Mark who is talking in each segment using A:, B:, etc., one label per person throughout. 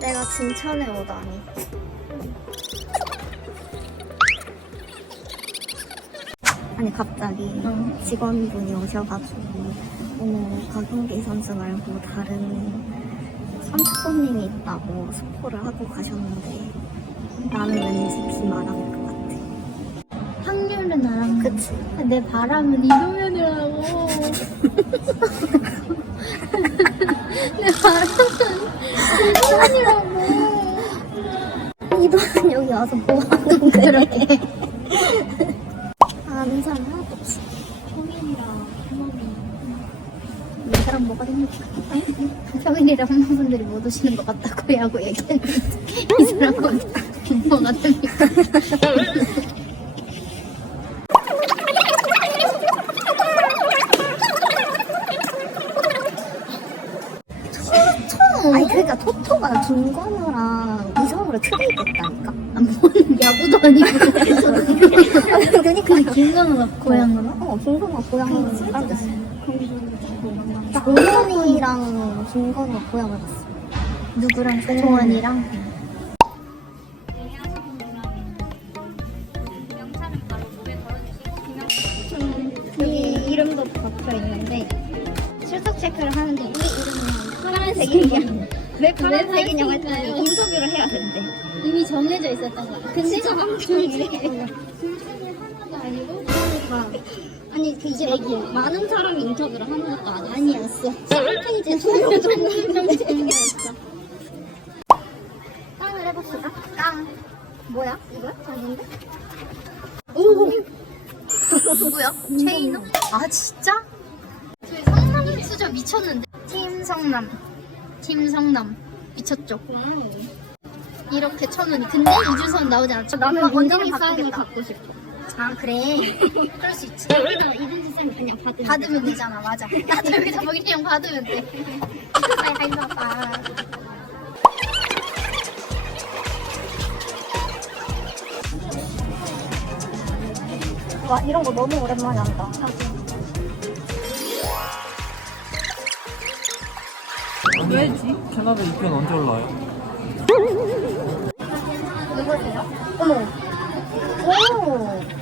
A: 내가 진천에 오다니. 아니 갑자기 직원분이 오셔가지고 오늘 박용기 선수 말고 다른 선수 손님이 있다고 스포를 하고 가셨는데 나는 왠지 비 말하는 것 같아.
B: 확률은 나랑
A: 그치?
B: 내 바람은 이동현이라고. 내 바람은 이동현이라고.
A: 이동은 여기 와서 뭐하는 그러게. 아는 사람 하나도 없어.
B: 할머니.
A: 이 사람 뭐가 됩니까?
B: 성인이랑 할머니분들이 못 오시는 것 같다고 하고 얘기했는데 이 사람은 뭐가 됩 고향으로
A: 따로 됐어. 조현이랑 김건우 고향을 갔어.
B: 누구랑 조원이랑?
A: 여기 이름도 박혀 있는데 출석 체크를 하는데 우리 이름은 파란색이냐 왜 파란색이냐고 했더니 인터뷰를 해야 된대.
B: 이미 정해져 있었던 거야. 근데
A: 진짜 황
B: 아니
A: 그 이제 막 많은 사람이 인터뷰를 하는 것도 아니야.
B: 아니었어.
A: 1페이지에 두명 정도 정도였어. 깡을 해봅시다. 깡. 뭐야? 이거야? 아닌데? 오! 누구야? 최인호?
B: 아 진짜? 저희 성남 수저 미쳤는데. 팀 성남. 팀 성남. 미쳤죠? 이렇게 천 원이. 근데 이준선 나오지 않았죠?
A: 나는 원정이
B: 바꾸겠다.
A: 갖고 싶어.
B: 아 그래. 그럴 수 있지.
A: 여기다 이벤트 쌤 그냥 받으면
B: 받으면 되잖아. 맞아. 나도 여기다 먹이랑 받으면 돼.
A: 아이 할머니가. 와 이런 거 너무 오랜만에 한다.
C: 왜지? 캐나다 2편 언제 올라와요?
A: 누구세요? 어머. 오.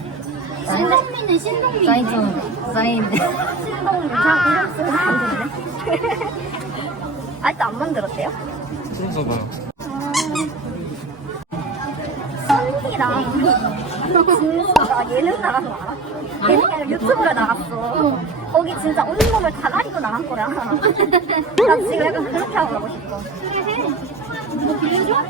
B: 신동민은 신동민.
A: 사인 좀 사인. 신동민 건데. 아직도 안 만들었대요?
C: 그런가 봐요.
A: 선희랑 진수가 예능 나간 거 알아? 예능이 아니라 유튜브를 나갔어. 거기 진짜 온몸을 다 가리고 나간 거야. 나 지금 약간 그렇게 하고 가고 싶어.
B: 뭐 빌려줘?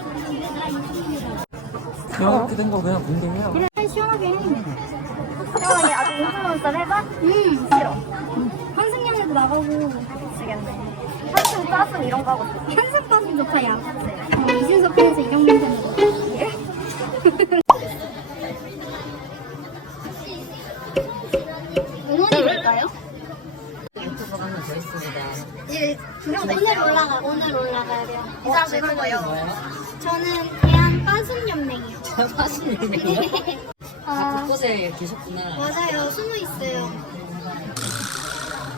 C: 그냥 이렇게 된거 그냥 공개해요.
B: 시원하게 해.
A: 형이 아주 인플루언서 해봐?
B: 응.
A: 싫어.
B: 환승연애도 나가고
A: 미치겠네. 한숨 따순 이런 거 하고 싶어.
B: 한승 따순 좋다 야. 어, 이준석 팬에서. 응원해볼까요?
D: 유튜브가 더 있습니다.
A: 이제
B: 오늘 올라가 오늘 올라가야 돼요.
A: 이 그거요.
D: 뭐예요?
B: 저는 대한 빠순 연맹이요.
D: 저 사실이네요. 아,
B: 아
D: 곳곳에 계셨구나.
B: 맞아요 숨어 있어요.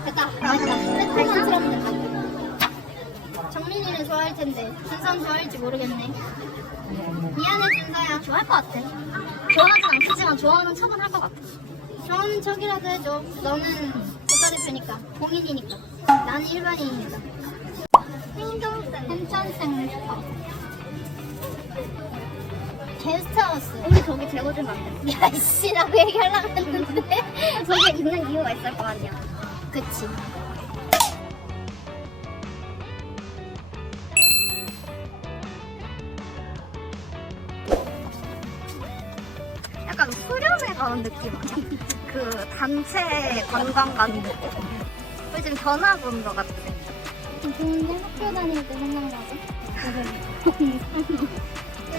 B: 됐다 나왔다. 새콤한 트럼프. 정민이는 좋아할 텐데 준선 좋아할지 모르겠네. 미안해 준서야.
A: 좋아할 것 같아. 좋아하진 않겠지만 좋아하는 척은 할 것 같아.
B: 좋아하는 척이라도 해줘. 너는 국가대표니까 공인이니까. 나는 일반인이니까. 행정쌤. hen천생 슈퍼. 게스트하우스.
A: 우리 저기 재고주면 안 돼.
B: 야이씨 나그 얘기 하려고 했는데.
A: 저기에 있는 이유가 있을 거 아니야.
B: 그치.
A: 약간 수련회 가는 느낌 아니야? 그 단체 관광 가는 느낌. 우리 지금 전학 온것 같아.
B: 좋은데 학교 다닐 때 생각나죠?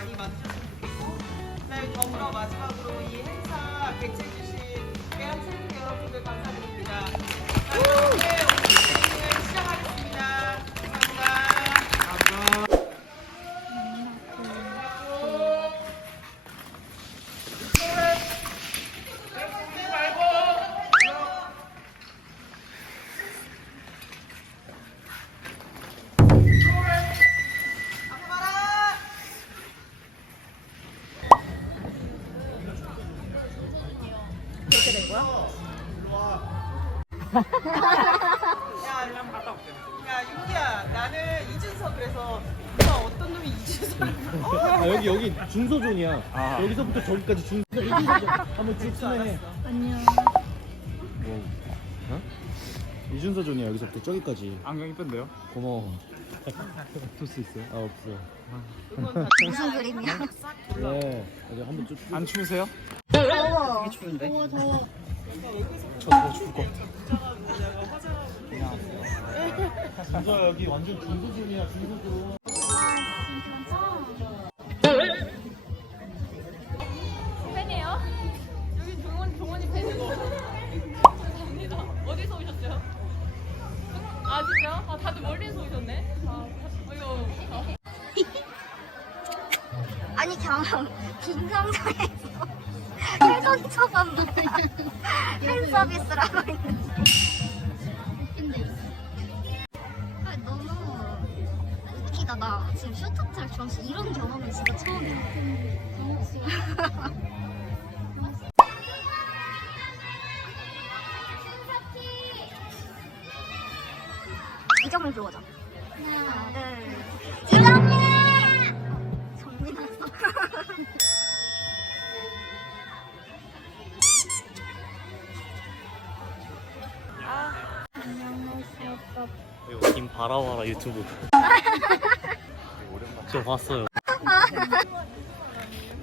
E: 많이 만드셨으면 좋겠고 그다음에 더불어 마지막으로 이 행사 개최해주신 대한 체육 여러분들 감사드립니다. 오 야, 일로 한번 갔다 올게. 야, 윤기야, 나는 이준석 그래서 누가 어떤 놈이 이준석을 불러?
C: 아 여기 여기 중소존이야. 여기서부터 저기까지 중소. 이준서존. 한번 쭉 순회해.
B: 안녕.
C: 뭐? 어? 이준서 존이야 여기서부터 저기까지.
F: 안경 이쁜데요?
C: 고마워.
F: 줄수 있어요?
C: 아 없어.
A: 무슨 그림이야?
C: 네. 어디 한번 쭉.
F: 안 추우세요?
A: 더워.
B: 더워 더워.
C: 저더 죽을 것 같아. 준서 여기 완전.
E: 팬이에요? 여기 팬이고. 감사합니다. 어디서 오셨어요? 아? 아, 다들 멀리서 오셨네? 아, 어이구.
A: 아니 그냥 빈정상에서 처방 팬.
B: 웃긴데.
A: 아, 너무 웃기다. 나 지금 쇼트트랙 좋아서 이런 경험은 진짜 처음이야. 이 점을 불러보
G: 바라봐라 유튜브 저 봤어요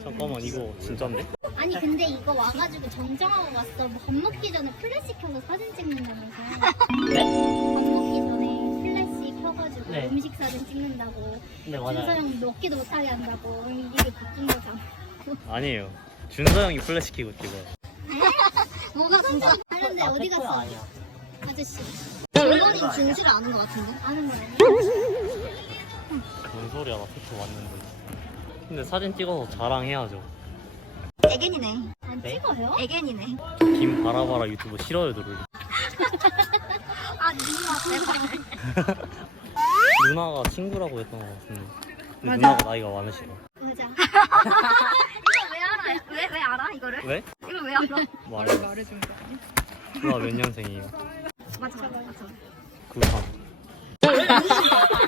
G: 잠깐만 이거 진짠데?
B: 아니 근데 이거 와가지고 정정하고 왔어. 뭐밥 먹기 전에 플래시 켜서 사진 찍는다면서.
G: 네?
B: 밥 먹기 전에 플래시 켜가지고
G: 네.
B: 음식 사진 찍는다고.
G: 네
B: 준서 형 먹기도 못하게 한다고. 이게 바쁜 거잖아.
G: 아니에요 준서 형이 플래시 키고 찍어요
B: 뭐가 진짜? 하는데 어디 갔어? 아저씨. 정건이 진실을 아는 것 같은데? 아는 거야.
G: 뭔 소리야 나 페트 왔는데 근데 사진 찍어서 자랑해야죠
A: 애견이네.
B: 안 찍어요?
A: 애견이네.
G: 김 바라봐라 유튜브 싫어요 누르
A: 아, 누나 제발.
G: 누나가 친구라고 했던 것 같은데 근데 누나가 나이가 많으시다
B: 맞아.
A: 이거 왜 알아요? 왜, 왜 알아, 이거를?
G: 왜?
A: 이걸 왜 알아?
G: 말해 말해준 거 아니야? 누나 몇 년생이에요?
A: 맞아, 맞아.
G: 93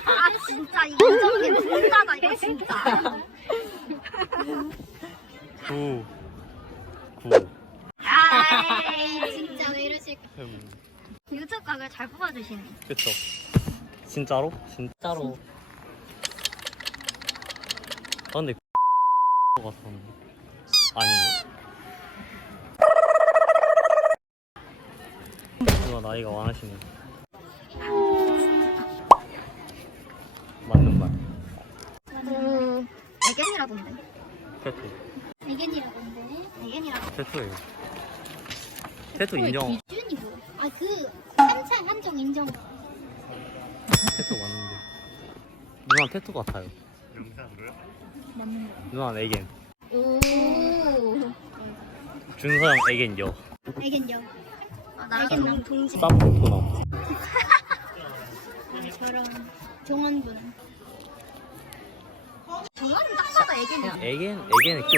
A: 아, 진짜, 이거 저게 분다다, 이거 진짜.
G: 9 9
A: 아이,
B: 진짜 왜 이러실까?
G: 음,
A: 유튜브 각을 잘 뽑아주시네.
G: 그쵸 진짜로? 진짜로 아 근데 같았는데 아니에요? 나이가 많으시네 맞는 말
A: 오, 애견이라던데.
G: 테투
B: 애견이라던데.
A: 애견이라던데.
G: 테투예요 테투 인정
B: 기준이 뭐야? 아그 3차 한정 인정.
G: 테투 맞는데 누나 테투 같아요
B: 맞는 거.
G: 누나 애겐
A: 오.
G: 준서 형 애겐 여
B: 애견요.
A: 아, 나랑 동, 동지.
G: 쌈포토나
B: 저랑 종원분.
A: 정말은 딱 봐도 애견이야.
G: 애겐 애겐의 끝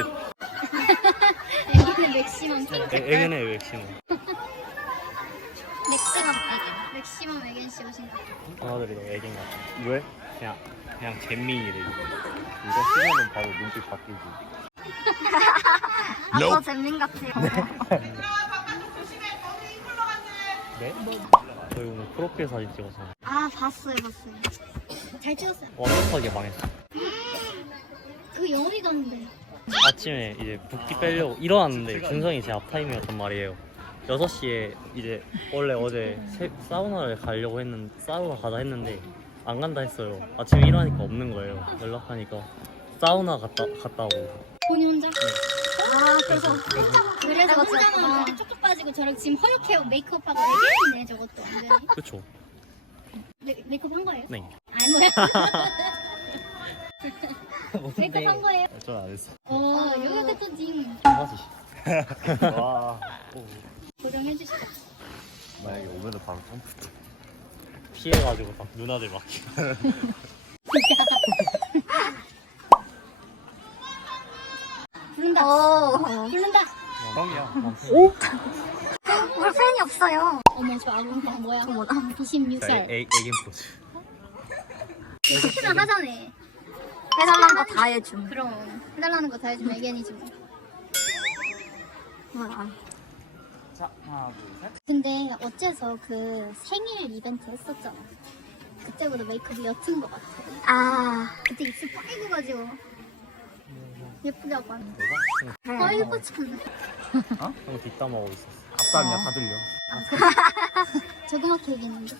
B: 애견의 맥시멈 핑크.
G: 애, 애겐의 맥시멈
A: 맥시멈 애견.
B: 맥시멈 애견 씨 오신 거.
G: 누나들이 너무 애겐 같아 왜? 그냥 그냥 잼민이래
C: 이거 쓰면은 바로 눈빛 바뀌지.
A: 아, 저 잼민 같아요.
G: 네? 저희 오늘 프로필 사진 찍어서
A: 아, 봤어요, 봤어요.
B: 잘 찍었어요.
G: 완벽하게 망했어
B: 그 영업이 갔는데.
G: 아침에 이제 붓기 빼려고 일어났는데 준성이 제 앞타임이었단 말이에요 6시에 이제 원래 어제 세- 사우나를 가려고 했는데 사우나 가자 했는데 안 간다 했어요 아침에 일어나니까 없는 거예요 연락하니까 사우나 갔다 갔다 오고.
B: 본인 혼자?
A: 아 그래서
B: 그래서
A: 내가
B: 혼자만
A: 지었구나.
B: 그렇게 쭉쭉 빠지고 저렇게 지금 허옇게 메이크업하고 애기네 저것도 완전히
G: 그쵸?
B: 메, 메이크업 한 거예요?
G: 네.
B: 아니 뭐야 메이크업 한 거예요?
F: 전안 했어.
B: 어 여기가 또 지금
G: 맞지.
F: 와.
B: 고정해 주시죠
F: 만약에 오면은 바로 점프.
G: 피해가지고 막 누나들 막.
A: 어.
B: 부른다
F: 형이야.
A: 우리 팬이 없어요
B: 어머 저 아궁빵 뭐야?
A: 뭐다?
B: 26살.
G: 애 애긴 포즈.
B: 시키면 하자네
A: 해달라는 거 다 해줌
B: 그럼 해달라는 거 다 해주면 애견이지 뭐
A: 뭐야?
F: 자, 하나, 둘, 셋.
B: 근데 어째서 그 생일 이벤트 했었잖아. 그때보다 메이크업이 옅은 것 같아.
A: 아.
B: 그때 입술 빨개가지고 예쁘게 하고 왔는데
A: 네.
B: 아이고
G: 참형 뒷담하고 있었어.
F: 앞담이야, 다 들려.
B: 조그맣게 얘기했는데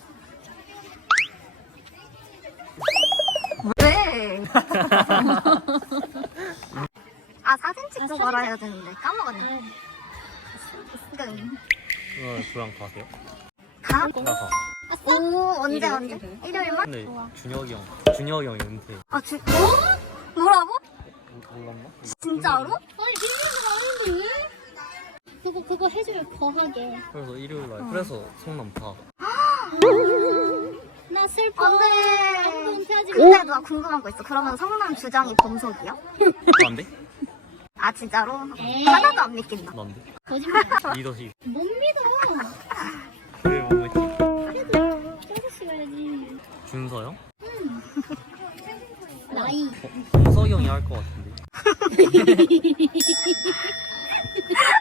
A: 왜? 아 사진 찍고
B: 사진
A: 말아야 되는데 까먹었네 그러니까
G: 오늘 고향 가세요?
A: 가?
G: 나가.
A: 오 언제 언제? 일요일만?
G: 근데 준혁이 형, 준혁이 형이 은퇴.
A: 아 주... 어?
G: 몰랐나?
A: 진짜로?
B: 아니 생일도 아닌데 그거 그거 해줘요 거하게
G: 그래서 일요일 날 그래서 성남 가.
B: 나 슬퍼
A: 안 돼
B: 아무도 은퇴하지 마
A: 근데 나 궁금한 거 있어 그러면 성남 주장이 범석이야?
G: 안 돼?
A: 아 진짜로?
B: 에이.
A: 하나도 안 믿긴다
G: 안 돼?
B: 거짓말
G: 리더십.
B: 못 믿어
G: 왜 뭐지?
B: 그래도 껴서 가야지
G: 준서 형?
B: 나이
G: 어, 범석이 형이 할 것 같은데.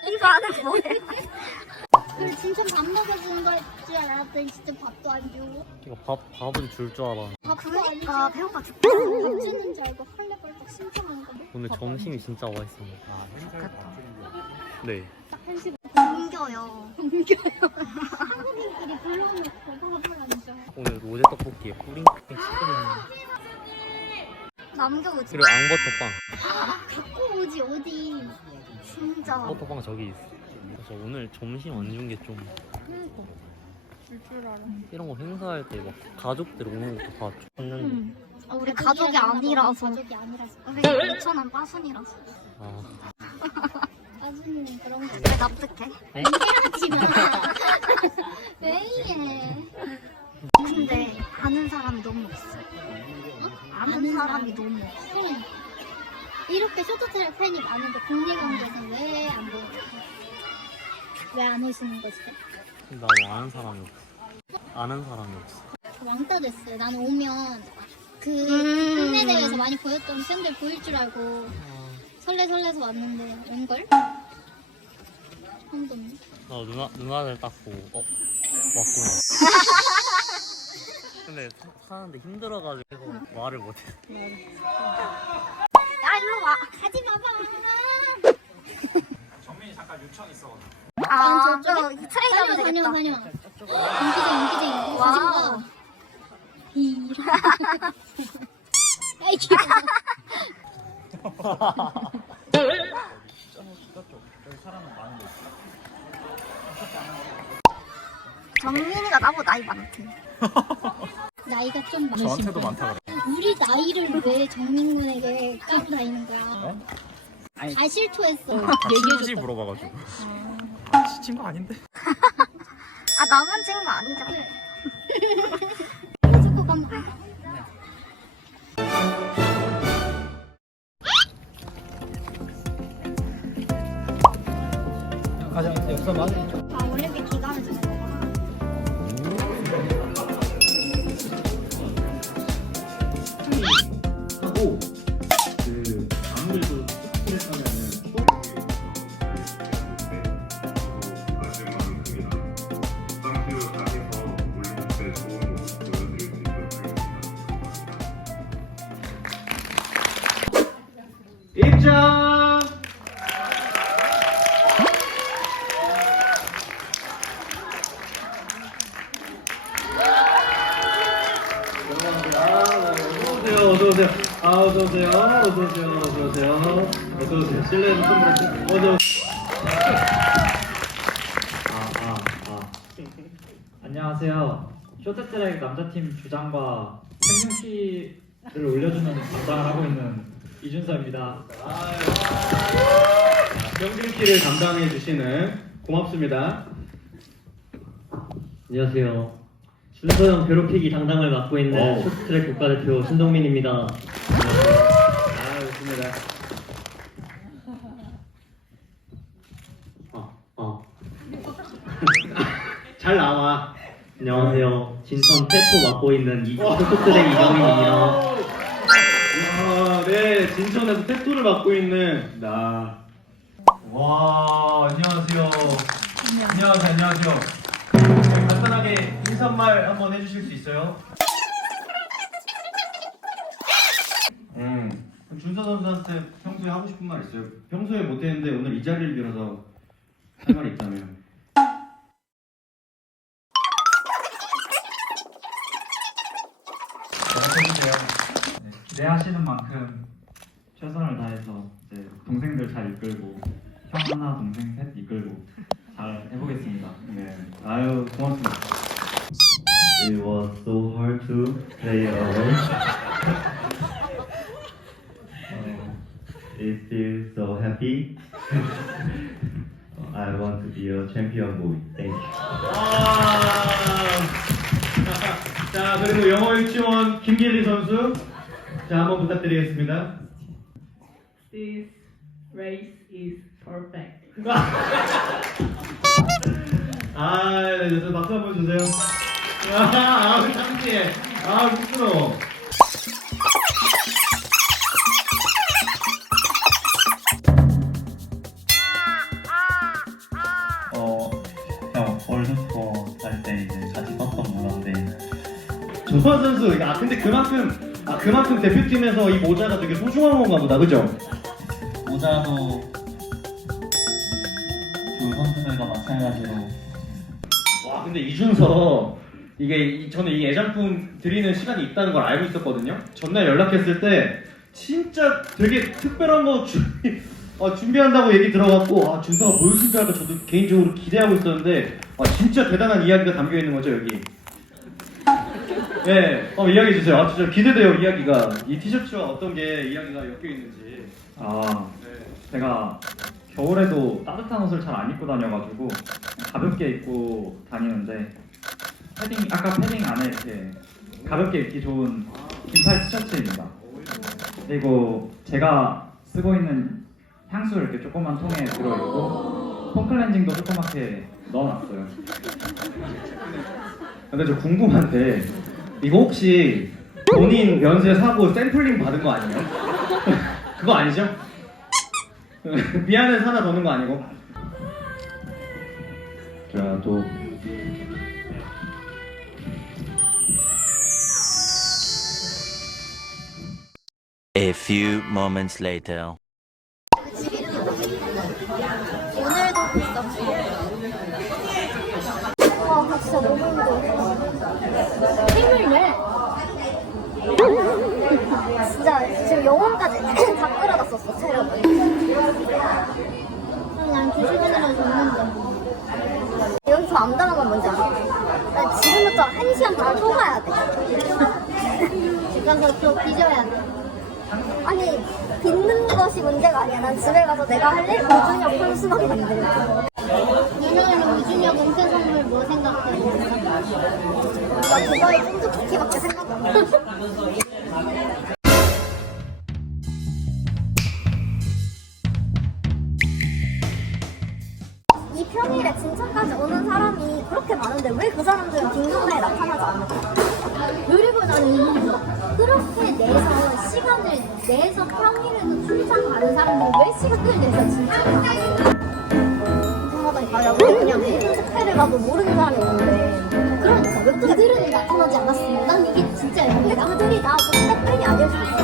A: 이거 안에 뭐해?
B: 그래 진짜 밥 먹어주는 걸줄 알았더니 진짜 밥도 안 주고.
G: 이거 밥 밥은 줄 줄 알아.
B: 밥도
A: 그러니까
B: 안
A: 배고파 죽
B: 주고 밥 주는 줄 알고 헐레벌떡 신청하는 거
G: 오늘 점심이 진짜 맛있어. 네.
B: 딱한 시간.
A: 옮겨요.
B: 옮겨요. 한국인끼리 불러놓고 화불란죠.
G: 오늘 로제 떡볶이에 뿌링 치킨
A: 남겨오지
G: 그리고 앙버터빵.
B: 갖고 오지 어디
A: 진짜
G: 앙버터빵 저기 있어. 그래서 오늘 점심 안 준 게 좀. 이런 거 행사할 때 막 가족들 오는 것도 다 줬는데.
A: 아, 우리 가족이 아니라서
B: 가족이 아니라서
A: 우리 2천 원 빠순이라서
G: 아,
B: 아주는 그런 거
A: 왜 납득해?
B: 하지 마. 왜 이래?
A: 근데 아는 사람이 너무 없어 아는
B: 아는
A: 사람이 너무 없어
B: 그래. 이렇게 쇼트트랙 팬이 많은데 국내 경기에서는 왜안 보여? 왜안 오시는 거지?
G: 나뭐 아는 사람이 없어. 아는 사람이 없어.
B: 왕따 됐어요. 나는 오면 그
A: 음.
B: 국내 대회에서 많이 보였던 팬들 보일 줄 알고 설레 설레서 왔는데 웬걸? 처음 듣네.
G: 나 누나 누나들 딱 보고 어 왔구나. 근데 사- 사는데 힘들어가지고 말을 못해.
A: 야 일로 와
B: 가지 마봐.
A: 아,
B: 아,
A: 저
B: 저쪽에?
A: 트레이드하면
B: 다녀
A: 되겠다
B: 다녀 다녀. 인기쟁이 인기쟁이.
A: 와우.
B: 가지 마. 이. 아이 귀여워.
A: 정민이가 나보다 나이 많대
B: 나이가 좀 많으신
F: 저한테도
B: 분.
F: 많다 그래.
B: 우리 나이를 왜 정민군에게 까고 다니는 거야?
F: 어?
B: 아 실토했어.
F: 친구지 물어봐가지고. 아, 친구 아닌데?
A: 아 나만 찍은 거 아니죠?
C: 어서오세요. 어서오세요. 어서오세요. 어서오세요. 실내에서 손 들어주세요. 어서
H: 아, 아, 아. 안녕하세요. 쇼트트랙 남자팀 주장과 생명키를 올려주는 담당을 하고 있는 이준서입니다.
C: 경질기를 담당해 주시는 고맙습니다.
G: 안녕하세요. 준서형 괴롭히기 담당을 맡고 있는. 쇼트트랙 국가대표 신동민입니다.
C: 아, 좋습니다.
G: 어, 어.
C: 잘 나와.
G: 안녕하세요. 진천 태포 맡고 있는 이 쇼트트랙 이정민입니다.
C: 아, 네, 진천에서 태토를 맡고 있는 나.
I: 와 안녕하세요. 안녕하세요. 안녕하세요. 간단하게 인사말 한번 해주실 수 있어요?
C: 음. 준서 선수한테 평소에 하고 싶은 말 있어요? 평소에 못했는데 오늘 이 자리를 빌어서 할 말이 있다면.
H: 기대하시는 만큼 최선을 다해서 이제 동생들 잘 이끌고 형 하나 동생 셋 이끌고 잘 해보겠습니다.
C: 네. 아유, 고맙습니다.
G: It was so hard to play alone. Uh, it feels so happy. I want to be a champion boy. Thank you.
C: 자, 그리고 영어 유치원 김길리 선수. 자, 한번 부탁드리겠습니다.
E: This race is perfect.
C: 아, 네, 저 박수 한번 주세요. 아, 아, 창피해. 아, 부끄러워.
G: 어, 형 월드스코어 할때 이제 같이 썼던 문화인데
C: 조선 선수, 아, 근데 그만큼, 아, 그만큼 대표팀에서 이 모자가 되게 소중한 건가 보다, 그죠?
G: 모자도 그 선수들과 마찬가지로
C: 와, 근데 이준서, 이게, 이- 저는 이 애장품 드리는 시간이 있다는 걸 알고 있었거든요? 전날 연락했을 때, 진짜 되게 특별한 거 준비, 어, 준비한다고 얘기 들어갔고, 아, 준서가 뭘 준비할까 저도 개인적으로 기대하고 있었는데, 아, 진짜 대단한 이야기가 담겨 있는 거죠, 여기. 네, 어, 이야기해 주세요. 아, 진짜 기대돼요, 이야기가. 이 티셔츠와 어떤 게 이야기가 엮여 있는지.
H: 아,
C: 네.
H: 제가 겨울에도 따뜻한 옷을 잘 안 입고 다녀가지고 가볍게 입고 다니는데 패딩 아까 패딩 안에 이렇게 가볍게 입기 좋은 긴팔 티셔츠입니다. 그리고 제가 쓰고 있는 향수 이렇게 조그만 통에 들어있고 폼 클렌징도 조그맣게 넣어놨어요.
C: 근데 저 궁금한데, 이거 혹시 본인 면세 사고 샘플링 받은 거 아니에요? 그거 아니죠? 미안해서 하나 더는 거 아니고? 자, 또.
J: A few moments later.
B: 오늘도 있었고
A: 아, 진짜 너무 힘들어.
B: 힘을 내.
A: 진짜 지금 영혼까지 다 끌어갔었어, 체력을.
B: 그냥 두 시간이라도 줬는데.
A: 여기서 안다는 건 뭔지 알아? 나 지금부터 한 시간 반을 또 가야 돼.
B: 집 가서 또 빚어야 돼.
A: 아니, 빚는 것이 문제가 아니야. 난 집에 가서 내가 할 일, 고준혁 홀수만 만들고.
B: 윤영이는 우준혁 은퇴 선물 뭐 생각해?
A: 나 그거에 쫀득쿠키밖에 생각 안 나. 이 평일에 진천까지 오는 사람이 그렇게 많은데 왜 그 사람들은 딩동네에 나타나지 않을까?
B: 그리고 나는 그렇게 내서 시간을 내서 평일에도 출 다른 사람들을 시간을 내서 진짜
A: 이상하다. 가려고 그냥 회를 가도 모르는 사람이 없는데.
B: 그러니까 웹툰 들은 나타나지 않았습니다 난 이게 진짜 웹툰이다
A: 웹툰이 아니었어요?